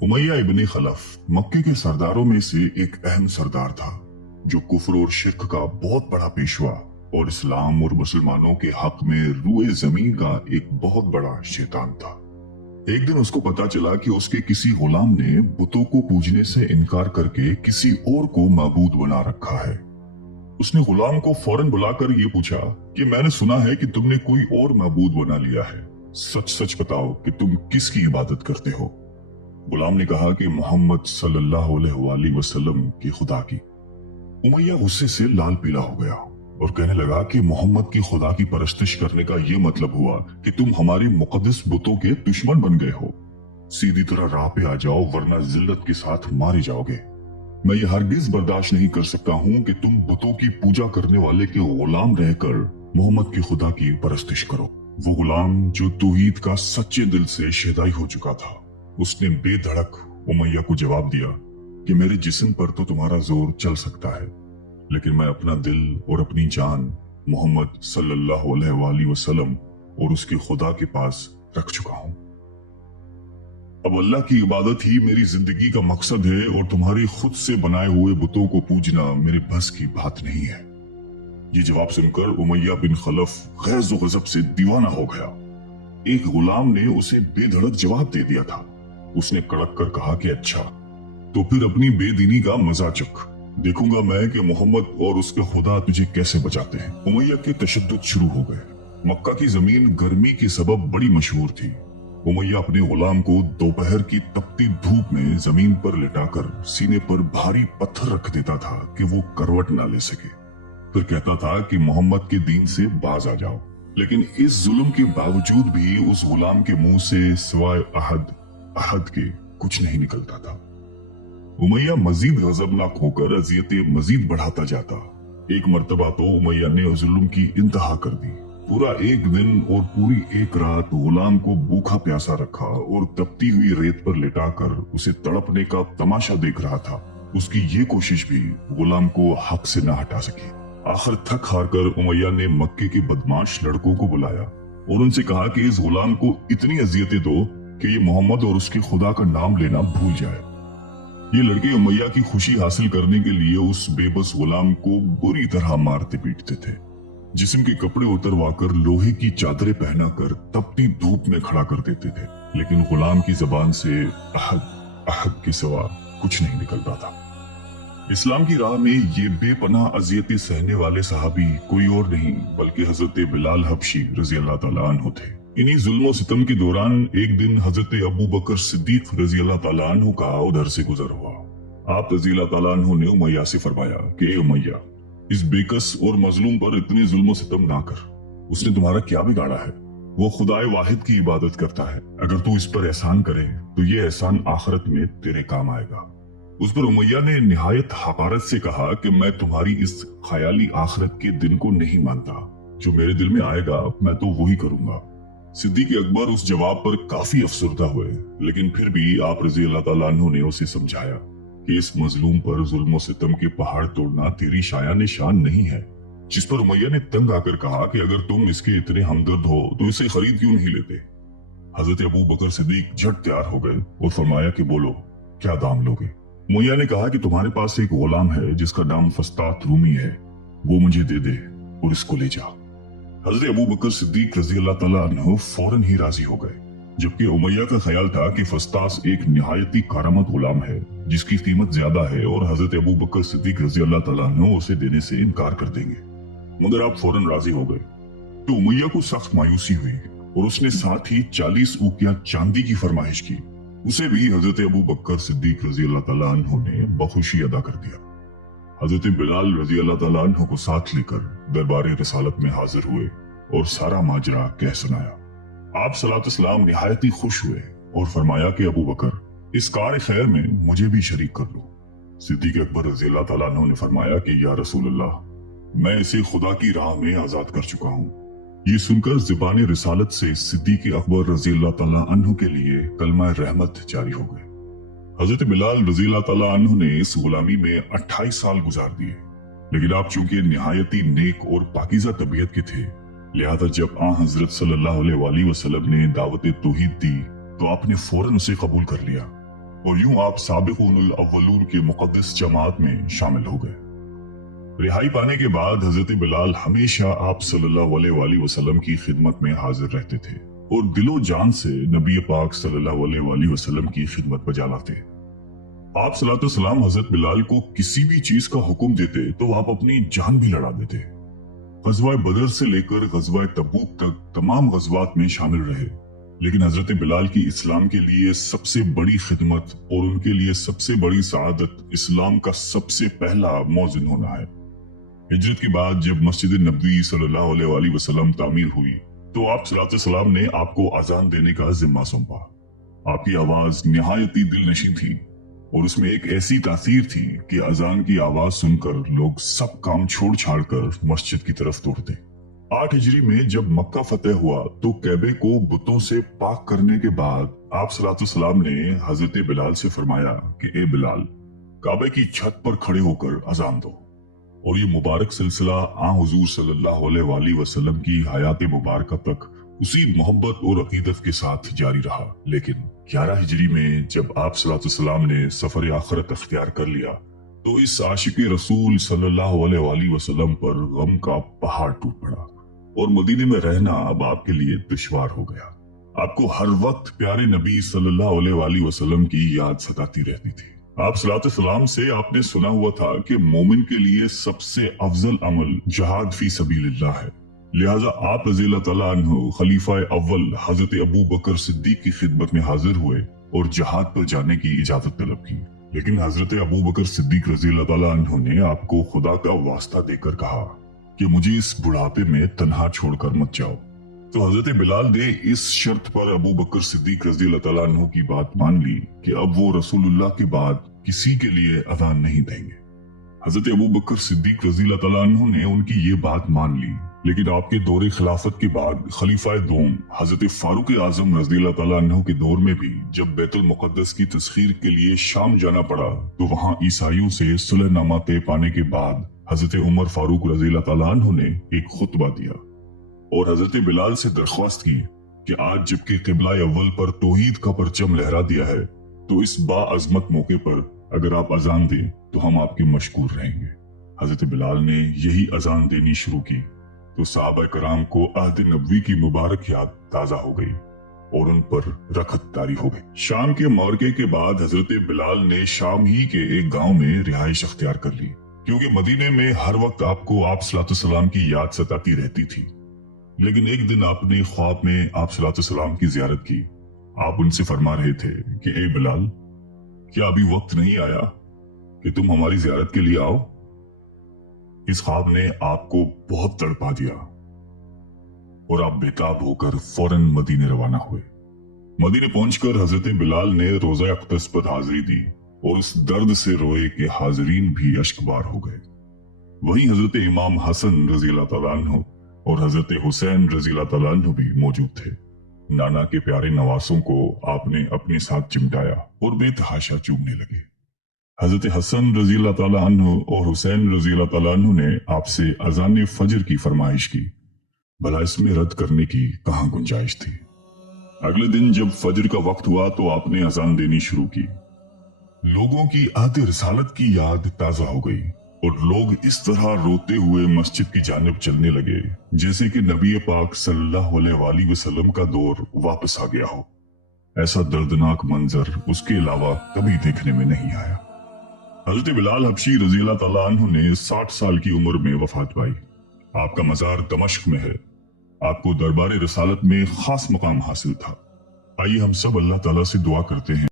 उमैया इब्न खलफ मक्के के सरदारों में से एक अहम सरदार था, जो कुफ्र और शिर्क का बहुत बड़ा पेशवा और इस्लाम और मुसलमानों के हक में रूए जमीन का एक बहुत बड़ा शैतान था। एक दिन उसको पता चला कि उसके किसी गुलाम ने बुतों को पूजने से इनकार करके किसी और को माबूद बना रखा है। उसने गुलाम को फौरन बुलाकर ये पूछा कि मैंने सुना है कि तुमने कोई और माबूद बना लिया है, सच सच बताओ कि तुम किसकी इबादत करते हो। गुलाम ने कहा कि मोहम्मद सल्लल्लाहु अलैहि वसल्लम की खुदा की। उमैया गुस्से से लाल पीला हो गया और कहने लगा कि मोहम्मद की खुदा की परस्तिश करने का ये मतलब हुआ कि तुम हमारे मुकद्दस बुतों के दुश्मन बन गए हो। सीधी तरह राह पे आ जाओ वरना जिल्लत के साथ मारे जाओगे। मैं ये हरगिज बर्दाश्त नहीं कर सकता हूँ कि तुम बुतों की पूजा करने वाले के गुलाम रहकर मोहम्मद की खुदा की परस्तिश करो। वो गुलाम जो तौहीद का सच्चे दिल से शहदाई हो चुका था, उसने बेधड़क उमैया को जवाब दिया कि मेरे जिस्म पर तो तुम्हारा जोर चल सकता है, लेकिन मैं अपना दिल और अपनी जान मोहम्मद सल्लल्लाहु अलैहि वसल्लम और उसके खुदा के पास रख चुका हूं। अब अल्लाह की इबादत ही मेरी जिंदगी का मकसद है और तुम्हारे खुद से बनाए हुए बुतों को पूजना मेरे बस की बात नहीं है। ये जवाब सुनकर उमैया बिन खलफ गैज़ और गज़ब से दीवाना हो गया। एक गुलाम ने उसे बेधड़क जवाब दे दिया था। उसने कड़क कर कहा कि अच्छा, तो फिर अपनी बेदीनी का मजा चख, देखूंगा मैं कि मोहम्मद और उसके खुदा तुझे कैसे बचाते हैं। उमैया के तशद्दुद शुरू हो गए। मक्का की जमीन गर्मी के सबब बड़ी मशहूर थी। उमैया अपने गुलाम को दोपहर की तपती धूप में जमीन पर लिटाकर सीने पर भारी पत्थर रख देता था कि वो करवट ना ले सके। फिर कहता था कि मोहम्मद के दीन से बाज आ जाओ, लेकिन इस जुल्म के बावजूद भी उस गुलाम के मुंह से सिवाय अहद के कुछ नहीं निकलता था। उमैया मजीद गजबनाक होकर अजियतें मजीद बढ़ाता जाता। एक मर्तबा तो उमैया ने जुल्म की इंतहा कर दी। पूरा एक दिन और पूरी एक रात गुलाम को भूखा प्यासा रखा और तपती हुई रेत पर लिटाकर उसे तड़पने का तमाशा देख रहा था। उसकी ये कोशिश भी गुलाम को हक से न हटा सकी। आखिर थक हार कर उमैया ने मक्के के बदमाश लड़कों को बुलाया और उनसे कहा कि इस गुलाम को इतनी अजियतें दो कि ये मोहम्मद और उसके खुदा का नाम लेना भूल जाए। ये लड़के उमैया की खुशी हासिल करने के लिए उस बेबस गुलाम को बुरी तरह मारते पीटते थे। जिस्म के कपड़े उतरवाकर लोहे की चादरें पहनाकर तपती धूप में खड़ा कर देते थे, लेकिन गुलाम की जबान से अहद के सिवा कुछ नहीं निकलता था। इस्लाम की राह में ये बेपनाह अजियतें सहने वाले सहाबी कोई और नहीं बल्कि हजरत बिलाल हबशी रजी अल्लाह ताला अन्हु थे। इन्हीं जुल्म सितम के दौरान एक दिन हजरत अबू बकर सिद्दीक रजी अल्लाह ताला अन्हु का उधर से गुजर हुआ। आप रजी अल्लाह ताला अन्हु ने उमैया से फरमाया कि उमैया, इस बेकस और मजलूम पर इतने जुल्म सितम ना कर। उसने तुम्हारा क्या बिगाड़ा है? वो खुदाए वाहिद की इबादत करता है। अगर तू इस पर एहसान करे तो ये एहसान आखिरत में तेरे काम आएगा। उस पर उमैया ने निहायत हकारत से कहा कि मैं तुम्हारी इस ख्याली आखिरत के दिन को नहीं मानता। जो मेरे दिल में आएगा मैं तो वही करूंगा। सिद्दीक अकबर उस जवाब पर काफी अफसरदा हुए, लेकिन फिर भी आप रजी अल्लाह ताला अन्हु ने उसे समझाया कि इस मजलूम पर जुल्म सितम के पहाड़ तोड़ना तेरी शायान शान नहीं है। जिस पर उमैया ने तंग आकर कहा कि अगर तुम इसके इतने हमदर्द हो तो इसे खरीद क्यों नहीं लेते। हजरत अबू बकर सिद्दीक झट तैयार हो गए और फरमाया कि बोलो, क्या दाम लोगे? उमैया ने कहा कि तुम्हारे पास एक गुलाम है जिसका नाम फस्तात रूमी है, वो मुझे दे दे और इसको ले जा। हजरत अबू बकर सिद्दीक रजी अल्लाह ताला अन्हु फौरन ही राजी हो गए, जबकि उमैया का ख्याल था कि फस्तास एक निहायती कारामत गुलाम है जिसकी कीमत ज्यादा है और हजरत अबू बकर सिद्दीक रजी अल्लाह ताला अन्हु उसे देने से इनकार कर देंगे। मगर आप फौरन राजी हो गए तो उमैया को सख्त मायूसी हुई और उसने साथ ही 40 उकिया चांदी की फरमाइश की। उसे भी हजरत अबू बकर सिद्दीक रजी अल्लाह ताला अन्हु ने बखुशी अदा कर दिया। हजरत बिलाल रजी अल्लाह ताला अन्हु को साथ लेकर दरबार रिसालत में हाजिर हुए और सारा माजरा कह सुनाया। आप सलाम निहायत ही खुश हुए और फरमाया कि अबू बकर, इस कार खैर में मुझे भी शरीक कर लो। सिद्दीक अकबर रजी अल्लाह ताला अन्हु ने फरमाया कि या रसूल अल्लाह, मैं इसे खुदा की राह में आजाद कर चुका हूँ। ये सुनकर ज़बान रिसालत से सिद्दीक अकबर रजी अल्लाह ताला अन्हु के लिए कलमा रहमत जारी हो गए। हजरत बिलाल रजी अल्लाह ताला अन्हु ने इस गुलामी में 28 साल गुजार दिए, लेकिन आप चूंकि निहायती नेक और पाकीज़ा तबीयत के थे, लिहाजा जब हजरत सल्लल्लाहु अलैहि वसल्लम ने दावत तौहीद दी तो आपने फौरन उसे कबूल कर लिया। और यूं आप साबिक़ूनुल अव्वलून के मुक़द्दस जमात में शामिल हो गए। रिहाई पाने के बाद हजरत बिलाल हमेशा आप सल्लल्लाहु अलैहि वसल्लम की खिदमत में हाजिर रहते थे और दिलो जान से नबी पाक सल्लल्लाहु अलैहि वसल्लम की खिदमत बजा लाते। आप सल्लल्लाहु अलैहि वसल्लम हजरत बिलाल को किसी भी चीज का हुक्म देते तो आप अपनी जान भी लड़ा देते। गज़वा बदर से लेकर गज़वा तबूक तक तमाम गज़वात में शामिल रहे, लेकिन हजरत बिलाल की इस्लाम के लिए सबसे बड़ी खिदमत और उनके लिए सबसे बड़ी सआदत इस्लाम का सबसे पहला मौज़िन होना है। हिजरत के बाद जब मस्जिद नबवी सल्लल्लाहु अलैहि वसल्लम तामीर हुई तो आप सल्लल्लाहु अलैहि वसल्लम ने आपको अजान देने का जिम्मा सौंपा। आपकी आवाज निहायत ही दिलनशीं थी और उसमें एक ऐसी तासीर थी कि अजान की आवाज सुनकर लोग सब काम छोड़ छाड़ कर मस्जिद की तरफ दौड़ते। 8 हिजरी में जब मक्का फतेह हुआ तो कैबे को बुतों से पाक करने के बाद आप सल्लल्लाहु अलैहि वसल्लम ने हजरत बिलाल से फरमाया कि ए बिलाल, काबे की छत पर खड़े होकर अजान दो। और ये मुबारक सिलसिला हुजूर सल्लल्लाहु अलैहि वसल्लम की हयात मुबारक तक उसी मोहब्बत और अकीदत के साथ जारी रहा। लेकिन 11 हिजरी में जब आप सल्लल्लाहु अलैहि वसल्लम ने सफर आखिरत अख्तियार कर लिया तो इस आशिक रसूल सल्लल्लाहु अलैहि वसल्लम पर गम का पहाड़ टूट पड़ा और मदीने में रहना अब आपके लिए दुश्वार हो गया। आपको हर वक्त प्यारे नबी सल्लल्लाहु अलैहि वसल्लम की याद सताती रहती थी। आप सल्लल्लाहु अलैहि वसल्लम से आपने सुना हुआ था कि मोमिन के लिए सबसे अफजल अमल जहाद फी सबीलिल्लाह है, लिहाजा आप रज़ियल्लाहु तआला अन्हु खलीफा अव्वल हजरत अबू बकर सिद्दीक की खिदमत में हाजिर हुए और जहाद पर जाने की इजाजत तलब की। लेकिन हजरत अबू बकर सिद्दीक रज़ियल्लाहु तआला अन्हु ने आपको खुदा का वास्ता देकर कहा कि मुझे इस बुढ़ापे में तन्हा छोड़कर मत जाओ। तो हजरत बिलाल ने इस शर्त पर अबू बकर सिद्दीक रज़ियल्लाहु तआला अन्हु की बात मान ली कि अब वो रसूलुल्लाह के बाद किसी के लिए अज़ान नहीं देंगे। हजरत अबू बकर सिद्दीक रज़ियल्लाहु तआला अन्हु ने उनकी ये बात मान ली, लेकिन आपके दौरे खिलाफत के बाद खलीफा दोम हजरत फारूक आजम रज़ियल्लाहु तआला अन्हु के दौर में भी जब बैतुल मुक़द्दस की तस्खीर के लिए शाम जाना पड़ा तो वहाँ ईसाइयों से सुलहनामा तय पाने के बाद हजरत उमर फारूक रज़ियल्लाहु तआला अन्हु ने एक खुतबा दिया और हजरत बिलाल से दरख्वास्त की कि आज जबकि क़िबला अव्वल पर तौहीद का परचम लहरा दिया है तो इस बाअज़मत मौके पर अगर आप अजान दें तो हम आपके मशकूर रहेंगे। हजरत बिलाल ने यही अजान देनी शुरू की तो सहाबा कराम को अहद नबवी की मुबारक याद ताजा हो गई और उन पर रखत तारी हो गई। शाम के मौरके के बाद हजरत बिलाल ने शाम ही के एक गांव में रिहाइश अख्तियार कर ली, क्योंकि मदीने में हर वक्त आपको आप सल्लल्लाहु अलैहि वसल्लम की याद सताती रहती थी। लेकिन एक दिन आपने ख्वाब में आप सल्लल्लाहु अलैहि वसल्लम की जियारत की। आप उनसे फरमा रहे थे कि ए बिलाल, क्या अभी वक्त नहीं आया कि तुम हमारी जियारत के लिए आओ? इस ख्वाब ने आपको बहुत तड़पा दिया और आप बेताब होकर फौरन मदीने रवाना हुए। मदीने पहुंचकर हजरत बिलाल ने रोजा अक़दस पर हाजिरी दी और उस दर्द से रोए कि हाजिरीन भी अश्कबार हो गए। वहीं हजरत इमाम हसन रज़ियल्लाहु तआला अन्हु और हजरत हुसैन रज़ियल्लाहु तआला अन्हु भी मौजूद थे। नाना के प्यारे नवासों को आपने अपने साथ चिमटाया और बेतहाशा चूमने लगे। हजरत हसन रज़ियल्लाहु तआला अन्हु और हुसैन रज़ियल्लाहु तआला अन्हु ने आपसे अज़ान फजर की फरमाइश की, भला इसमें रद्द करने की कहां गुंजाइश थी। अगले दिन जब फजर का वक्त हुआ तो आपने अज़ान देनी शुरू की। लोगों की अहद रिसालत की याद ताजा हो गई और लोग इस तरह रोते हुए मस्जिद की जानिब चलने लगे जैसे कि नबी पाक सल्लल्लाहु अलैहि वसल्लम का दौर वापस आ गया हो। ऐसा दर्दनाक मंजर उसके अलावा कभी देखने में नहीं आया। हजरत बिलाल हबशी रज़ियल्लाहु तआला अन्हु ने 60 साल की उम्र में वफात पाई। आपका मज़ार दमश्क में है। आपको दरबार रिसालत में खास मकाम हासिल था। आइए हम सब अल्लाह ताला से दुआ करते हैं